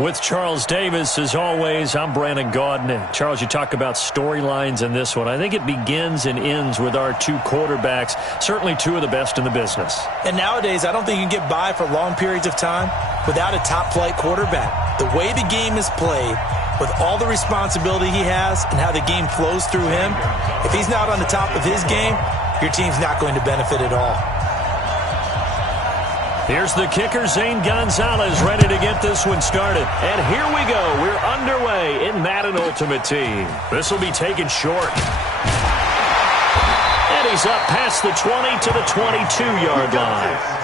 With Charles Davis, as always, I'm Brandon Gaudin. And Charles, you talk about storylines in this one. I think it begins and ends with our two quarterbacks, certainly two of the best in the business. And nowadays, I don't think you can get by for long periods of time without a top-flight quarterback. The way the game is played, with all the responsibility he has and how the game flows through him, if he's not on the top of his game, your team's not going to benefit at all. Here's the kicker, Zane Gonzalez, ready to get this one started. And here we go. We're underway in Madden Ultimate Team. This will be taken short. And he's up past the 20 to the 22-yard line.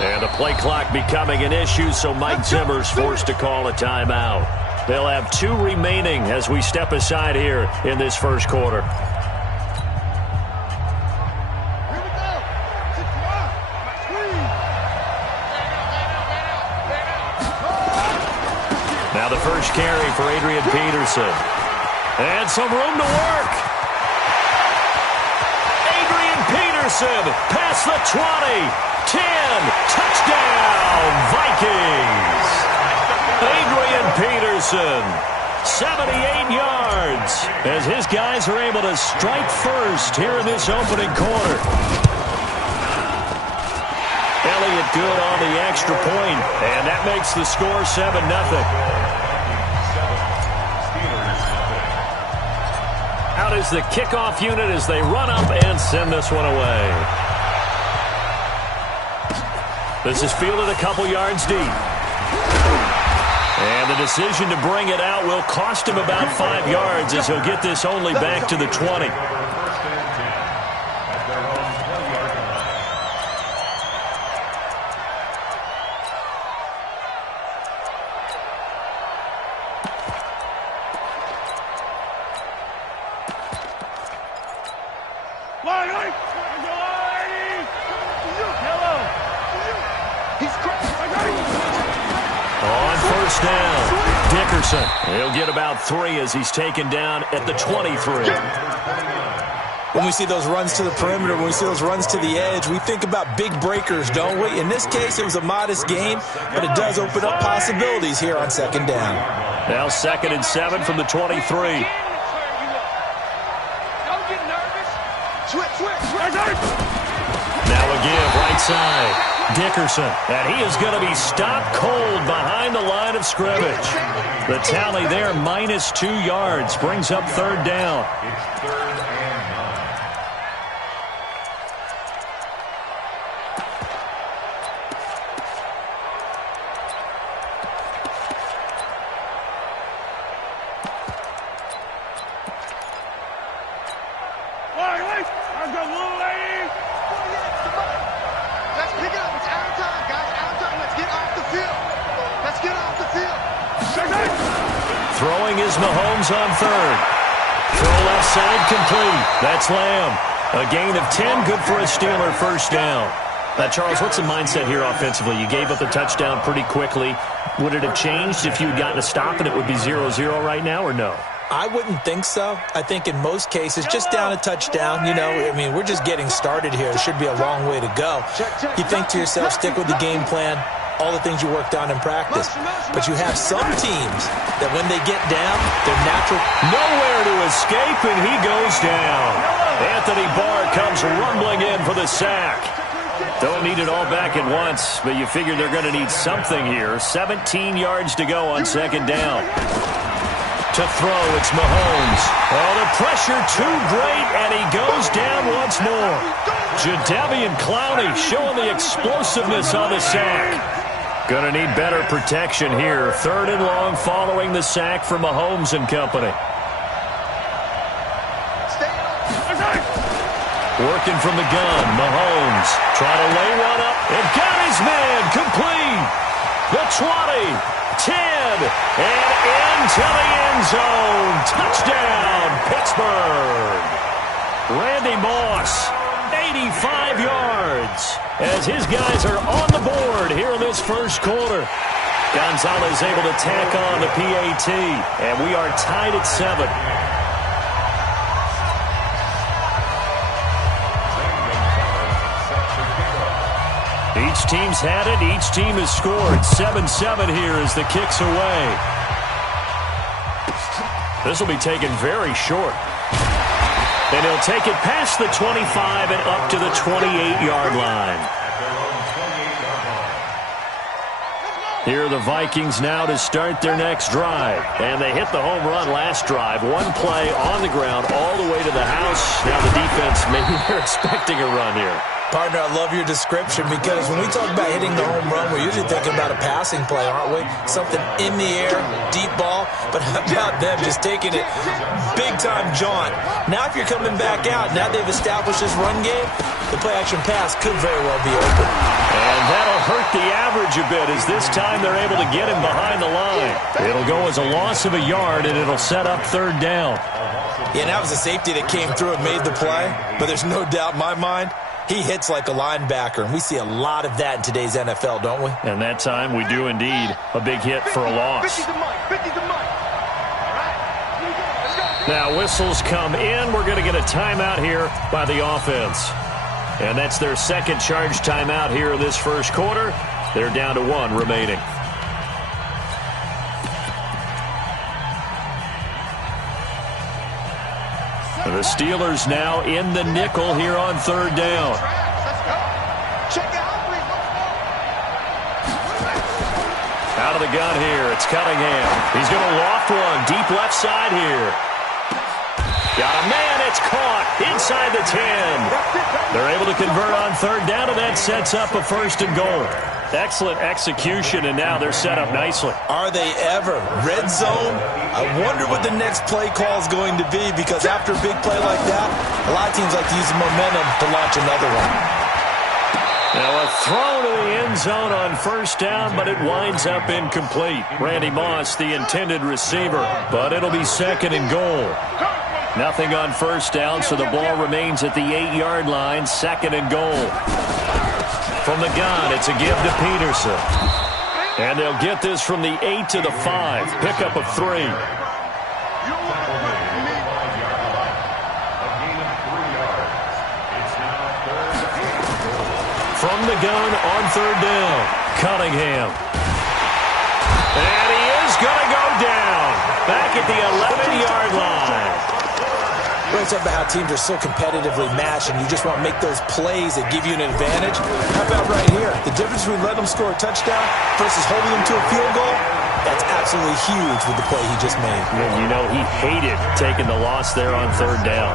And the play clock becoming an issue, so Mike Zimmer's forced to call a timeout. They'll have two remaining as we step aside here in this first quarter. Now the first carry for Adrian Peterson. And some room to work. Adrian Peterson past the 20. 10, touchdown, Vikings. Adrian Peterson, 78 yards, as his guys are able to strike first here in this opening quarter. Elliott good on the extra point, and that makes the score 7-0. Out is the kickoff unit as they run up and send this one away. This is fielded a couple yards deep. And the decision to bring it out will cost him about 5 yards as he'll get this only back to the 20. He'll get about 3 as he's taken down at the 23. When we see those runs to the perimeter, when we see those runs to the edge, we think about big breakers, don't we? In this case, it was a modest gain, but it does open up possibilities here on second down. Now 2nd and 7 from the 23. Don't get nervous. Now a give, right side. Dickerson, and he is going to be stopped cold behind the line of scrimmage. The tally there, -2 yards, brings up 3rd down. It's 3rd and 9. Throwing is Mahomes on 3rd. Throw left side complete. That's Lamb. A gain of 10, good for a Steeler first down. Charles, what's the mindset here offensively? You gave up the touchdown pretty quickly. Would it have changed if you had gotten a stop and it would be 0-0 right now, or no? I wouldn't think so. I think in most cases, just down a touchdown, we're just getting started here. It should be a long way to go. You think to yourself, stick with the game plan, all the things you worked on in practice. But you have some teams that when they get down, they're natural. Nowhere to escape, and he goes down. Anthony Barr comes rumbling in for the sack. Don't need it all back at once, but you figure they're going to need something here. 17 yards to go on second down. To throw, it's Mahomes. Oh, the pressure too great, and he goes down once more. Jadeveon Clowney showing the explosiveness on the sack. Going to need better protection here. 3rd and long following the sack from Mahomes and company. Working from the gun, Mahomes trying to lay one up and got his man complete. The 20, 10, and into the end zone. Touchdown, Pittsburgh. Randy Moss, 85 yards as his guys are on the board here in this first quarter. Gonzalez able to tack on the PAT, and we are tied at 7. Each team's had it. Each team has scored. 7-7 here as the kick's away. This will be taken very short. And he'll take it past the 25 and up to the 28-yard line. Here are the Vikings now to start their next drive. And they hit the home run last drive. One play on the ground all the way to the house. Now the defense, maybe they're expecting a run here. Partner, I love your description because when we talk about hitting the home run, we're usually thinking about a passing play, aren't we? Something in the air, deep ball, but how about them just taking it big-time jaunt? Now if you're coming back out, now they've established this run game, the play-action pass could very well be open. And that'll hurt the average a bit as this time they're able to get him behind the line. It'll go as a loss of a yard, and it'll set up 3rd down. Yeah, and that was a safety that came through and made the play, but there's no doubt in my mind, he hits like a linebacker, and we see a lot of that in today's NFL, don't we? And that time we do indeed. A big hit for a loss. Now whistles come in. We're going to get a timeout here by the offense. And that's their second charge timeout here in this first quarter. They're down to 1 remaining. The Steelers now in the nickel here on 3rd down. Out of the gun here, it's Cunningham. He's going to loft one deep left side here. Got a man, it's caught inside the 10. They're able to convert on 3rd down, and that sets up a 1st and goal. Excellent execution, and now they're set up nicely. Are they ever? Red zone? I wonder what the next play call is going to be, because after a big play like that, a lot of teams like to use the momentum to launch another one. Now a throw to the end zone on 1st down, but it winds up incomplete. Randy Moss, the intended receiver, but it'll be 2nd and goal. Nothing on 1st down, so the ball remains at the 8-yard line, 2nd and goal. From the gun, it's a give to Peterson. And they'll get this from the 8 to the 5. Pickup of 3. From the gun on 3rd down, Cunningham. And he is going to go down. Back at the 11-yard line. We're talking about how teams are so competitively matched, and you just want to make those plays that give you an advantage. How about right here? The difference between letting them score a touchdown versus holding them to a field goal, that's absolutely huge with the play he just made. Yeah, you know, he hated taking the loss there on 3rd down.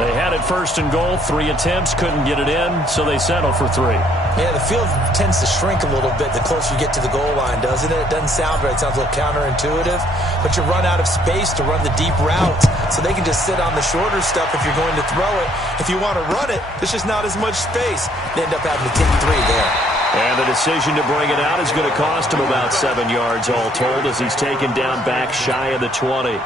They had it 1st and goal, 3 attempts, couldn't get it in, so they settled for 3. Yeah, the field tends to shrink a little bit the closer you get to the goal line, doesn't it? It doesn't sound right. It sounds a little counterintuitive. But you run out of space to run the deep routes, so they can just sit on the shorter stuff if you're going to throw it. If you want to run it, there's just not as much space. They end up having to take 3 there. And the decision to bring it out is going to cost him about 7 yards all told as he's taken down back shy of the 20.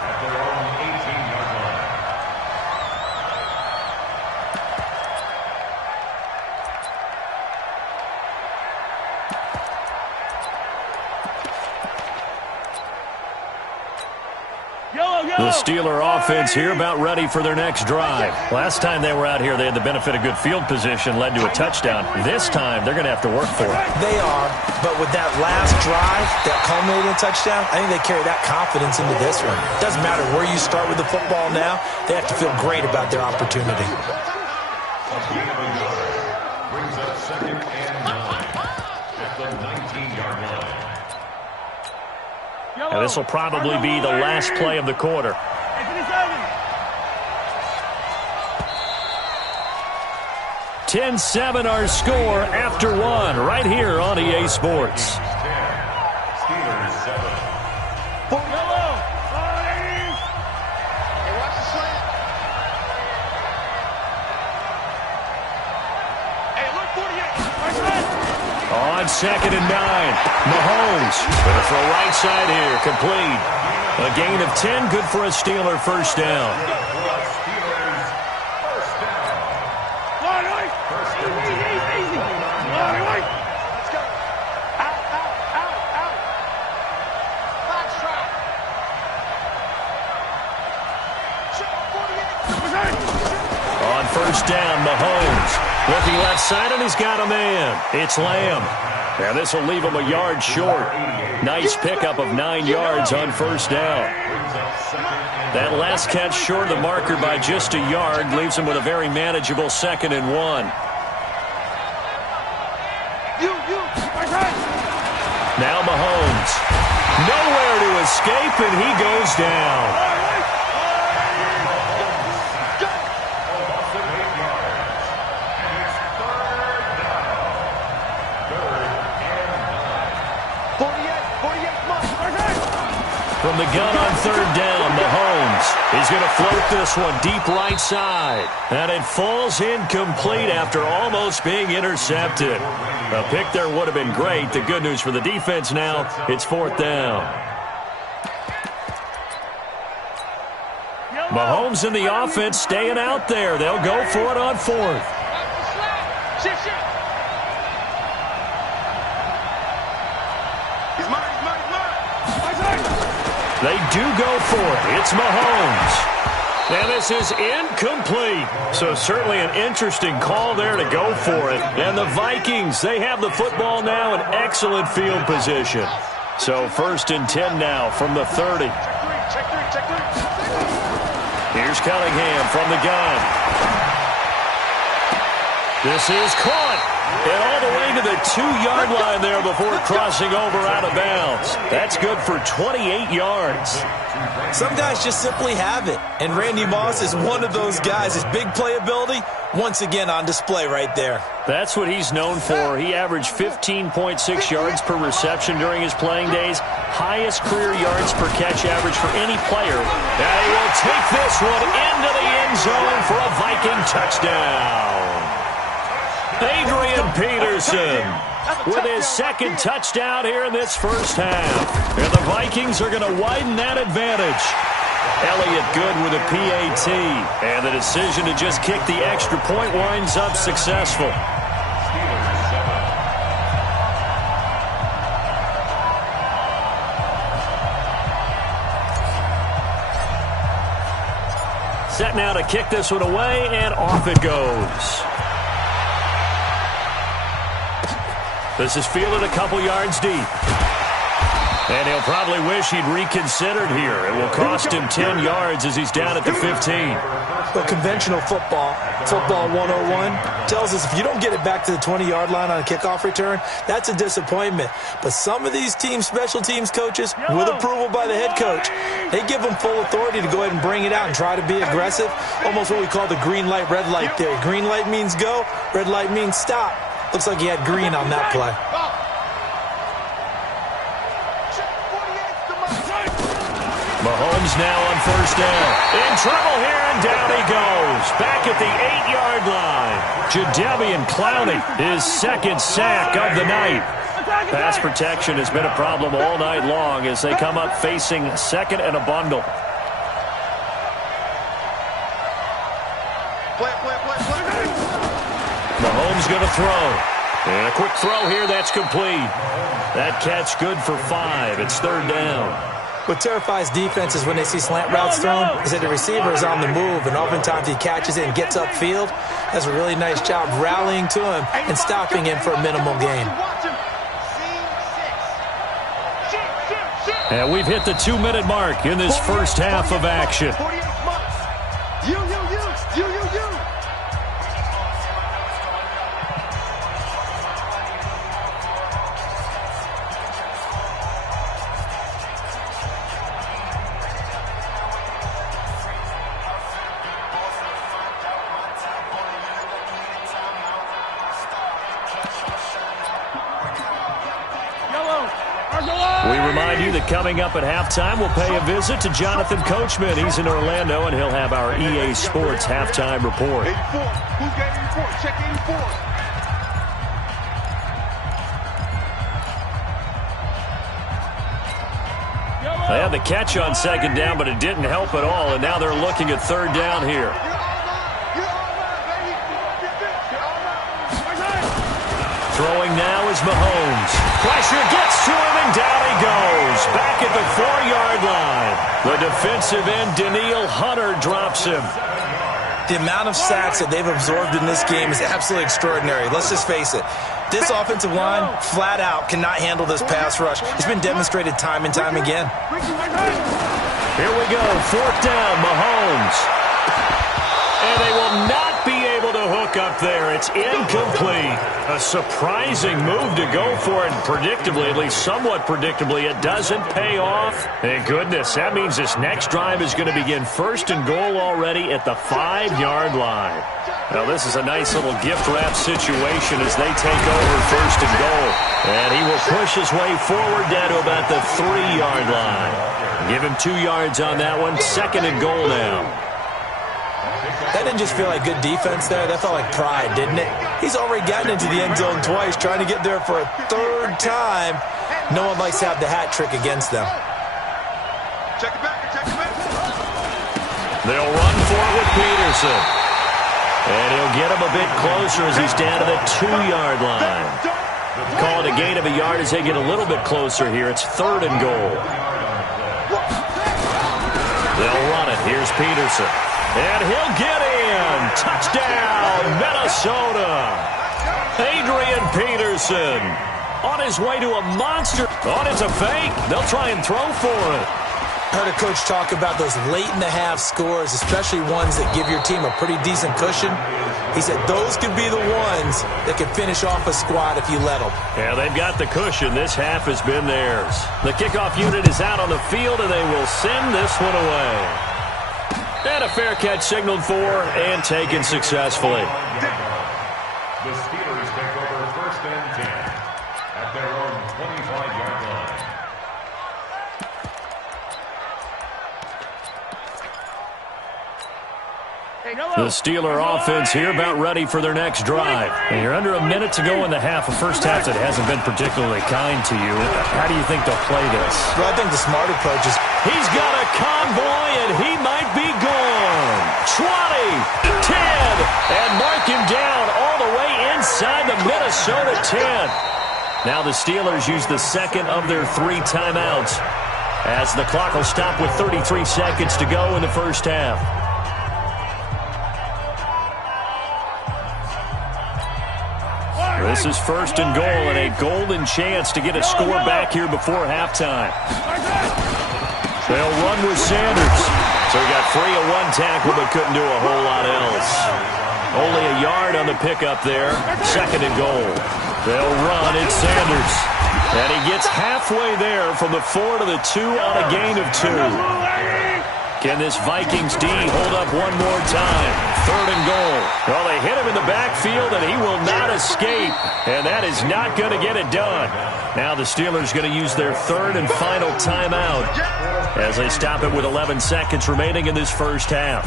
The Steeler offense here about ready for their next drive. Last time they were out here, they had the benefit of good field position, led to a touchdown. This time, they're going to have to work for it. They are, but with that last drive that culminated in a touchdown, I think they carry that confidence into this one. It doesn't matter where you start with the football now. They have to feel great about their opportunity. second and 9 at the 19-yard line. And this will probably be the last play of the quarter. 10-7 our score after one right here on EA Sports. Steelers 7. On 2nd and 9, Mahomes going to throw right side here, complete. A gain of 10, good for a Steeler first down. On first down, Mahomes looking left side, and he's got a man. It's Lamb. Now this will leave him a yard short. Nice pickup of 9 yards on first down. That last catch short of the marker by just a yard leaves him with a very manageable 2nd and 1. Now Mahomes. Nowhere to escape, and he goes down. From the gun on 3rd down, Mahomes is going to float this one deep right side. And it falls incomplete after almost being intercepted. A pick there would have been great. The good news for the defense now, it's 4th down. Mahomes and the offense staying out there. They'll go for it on 4th. They do go for it. It's Mahomes. And this is incomplete. So certainly an interesting call there to go for it. And the Vikings, they have the football now in excellent field position. So 1st and 10 now from the 30. Here's Cunningham from the gun. This is caught. And all the way to the 2-yard line there before crossing over out of bounds. That's good for 28 yards. Some guys just simply have it. And Randy Moss is one of those guys. His big playability, once again on display right there. That's what he's known for. He averaged 15.6 yards per reception during his playing days. Highest career yards per catch average for any player. And he will take this one into the end zone for a Viking touchdown. Adrian Peterson with his 2nd touchdown here in this first half. And the Vikings are going to widen that advantage. Elliott good with a PAT. And the decision to just kick the extra point winds up successful. Set now to kick this one away, and off it goes. This is fielded a couple yards deep. And he'll probably wish he'd reconsidered here. It will cost him 10 yards as he's down at the 15. But conventional football 101, tells us if you don't get it back to the 20-yard line on a kickoff return, that's a disappointment. But some of these special teams coaches, with approval by the head coach, they give them full authority to go ahead and bring it out and try to be aggressive. Almost what we call the green light, red light theory. Green light means go, red light means stop. Looks like he had green on that play. Mahomes now on first down. In trouble here, and down he goes. Back at the 8-yard line. Jadeveon Clowney, his 2nd sack of the night. Pass protection has been a problem all night long as they come up facing 2nd and a bundle. Mahomes going to throw. And a quick throw here, that's complete. That catch good for 5. It's 3rd down. What terrifies defenses when they see slant routes thrown is that the receiver is on the move, and oftentimes he catches it and gets upfield. Does a really nice job rallying to him and stopping him for a minimal gain. And we've hit the 2-minute mark in this first half of action. remind you that coming up at halftime, we'll pay a visit to Jonathan Coachman. He's in Orlando, and he'll have our EA Sports halftime report. 84. Who's got 84? Check 84. They had the catch on second down, but it didn't help at all, and now they're looking at third down here. Throwing now is Mahomes. Pressure gets to him, and down he goes. Back at the 4-yard line. The defensive end, Danielle Hunter, drops him. The amount of sacks that they've absorbed in this game is absolutely extraordinary. Let's just face it. This offensive line, flat out, cannot handle this pass rush. It's been demonstrated time and time again. Here we go. Fourth down, Mahomes. And they will not be able to hook up there. It's incomplete. A surprising move to go for it. Predictably, at least somewhat predictably, it doesn't pay off. Thank goodness. That means this next drive is going to begin first and goal already at the 5-yard line. Now, this is a nice little gift wrap situation as they take over first and goal. And he will push his way forward down to about the 3-yard line. Give him 2 yards on that one. Second and goal now. That didn't just feel like good defense there. That felt like pride, didn't it? He's already gotten into the end zone twice, trying to get there for a third time. No one likes to have the hat trick against them. Check it back. Check it back. They'll run for it with Peterson. And he'll get him a bit closer as he's down to the 2-yard line. Call it a gain of a yard as they get a little bit closer here. It's third and goal. They'll run it. Here's Peterson. And he'll get in. Touchdown, Minnesota. Adrian Peterson on his way to a monster. Oh, it's a fake. They'll try and throw for it. Heard a coach talk about those late-in-the-half scores, especially ones that give your team a pretty decent cushion. He said those could be the ones that could finish off a squad if you let them. Yeah, they've got the cushion. This half has been theirs. The kickoff unit is out on the field, and they will send this one away. And a fair catch signaled for and taken successfully. The Steelers take over first and 10 at their own 25-yard line. The Steeler offense here about ready for their next drive. And you're under a minute to go in the half. A first half that hasn't been particularly kind to you. How do you think they'll play this? Well, I think the smart approach is he's got a convoy, and he might be gone. 20, 10, and mark him down all the way inside the Minnesota 10. Now the Steelers use the second of their 3 timeouts as the clock will stop with 33 seconds to go in the first half. This is first and goal and a golden chance to get a score back here before halftime. They'll run with Sanders. So he got free of 1 tackle but couldn't do a whole lot else. Only a yard on the pickup there. Second and goal. They'll run. It's Sanders. And he gets halfway there from the 4 to the 2 on a gain of 2. Can this Vikings D hold up one more time? Third and goal. Well, they hit him in the backfield, and he will not escape. And that is not going to get it done. Now the Steelers going to use their third and final timeout as they stop it with 11 seconds remaining in this first half.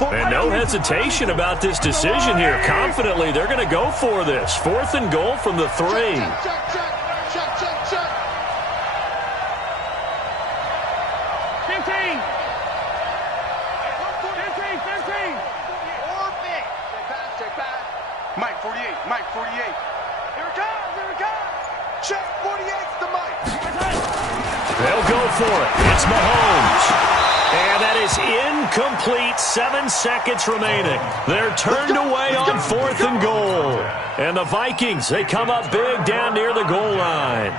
And no hesitation about this decision here. Confidently, they're going to go for this. Fourth and goal from the 3. Mike 48, Mike 48. Here it comes. Check 48's the Mike. They'll go for it. It's Mahomes. And that is incomplete. 7 seconds remaining. They're turned away on fourth and goal. And the Vikings, they come up big down near the goal line.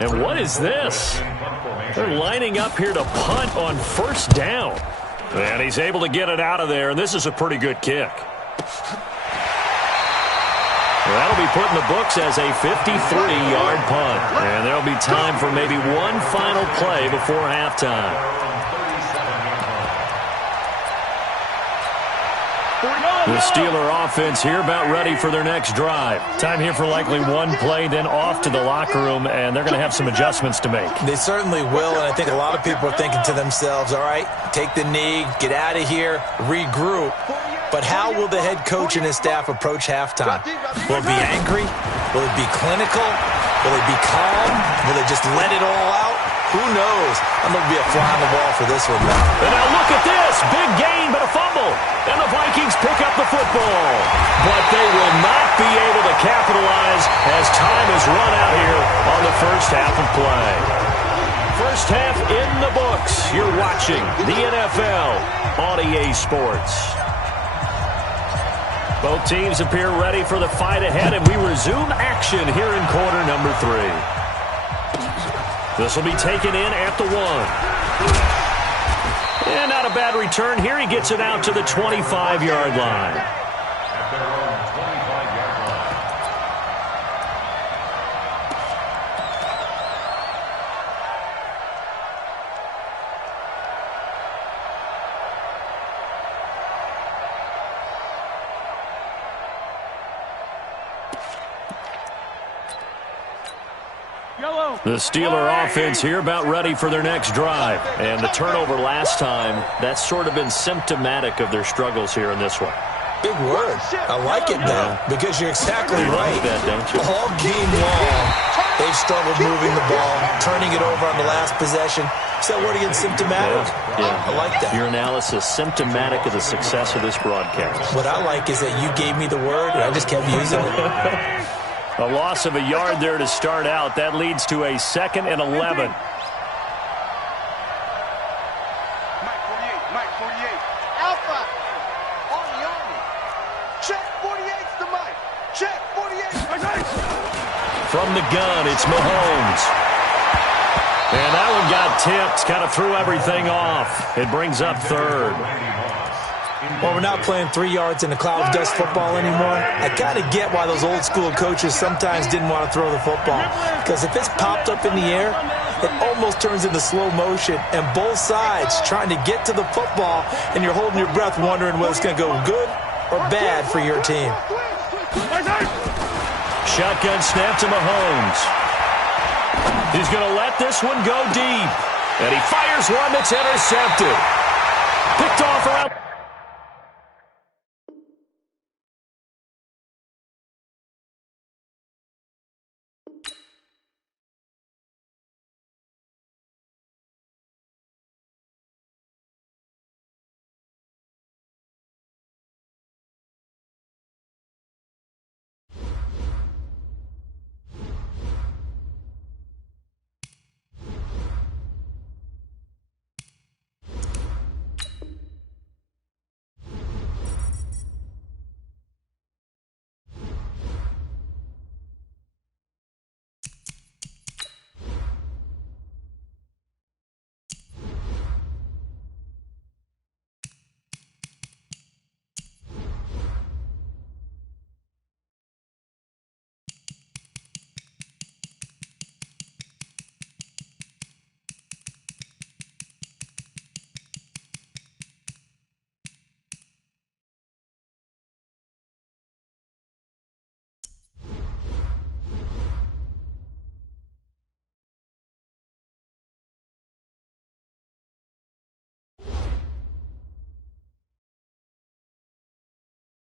And what is this? They're lining up here to punt on first down. And he's able to get it out of there, and this is a pretty good kick. That'll be put in the books as a 53-yard punt. And there'll be time for maybe one final play before halftime. The Steeler offense here about ready for their next drive. Time here for likely one play, then off to the locker room, and they're going to have some adjustments to make. They certainly will, and I think a lot of people are thinking to themselves, all right, take the knee, get out of here, regroup. But how will the head coach and his staff approach halftime? Will it be angry? Will it be clinical? Will it be calm? Will they just let it all out? Who knows? I'm going to be a fly on the wall for this one now. And now look at this. Big gain, but a fumble. And the Vikings pick up the football. But they will not be able to capitalize as time has run out here on the first half of play. First half in the books. You're watching the NFL on EA Sports. Both teams appear ready for the fight ahead, and we resume action here in quarter number 3. This will be taken in at the 1. And not a bad return here. He gets it out to the 25-yard line. At their own 25-yard line. The Steeler offense here about ready for their next drive. And the turnover last time, that's sort of been symptomatic of their struggles here in this one. Big word. I like it, though, because you're exactly right. Like that, don't you? All game long, they've struggled moving the ball, turning it over on the last possession. Is that word again, symptomatic? Yeah. I like that. Your analysis, symptomatic of the success of this broadcast. What I like is that you gave me the word, and I just kept using it. A loss of a yard there to start out. That leads to a 2nd and 11. Mike 48. Mike 48. Alpha. On the army. Check 48's the Mike. Check 48. From the gun, it's Mahomes. And that one got tipped. Kind of threw everything off. It brings up 3rd. Well, we're not playing 3 yards in a cloud of dust football anymore. I kind of get why those old school coaches sometimes didn't want to throw the football. Because if it's popped up in the air, it almost turns into slow motion. And both sides trying to get to the football, and you're holding your breath wondering whether it's going to go good or bad for your team. Shotgun snap to Mahomes. He's going to let this one go deep. And he fires one that's intercepted. Picked off around...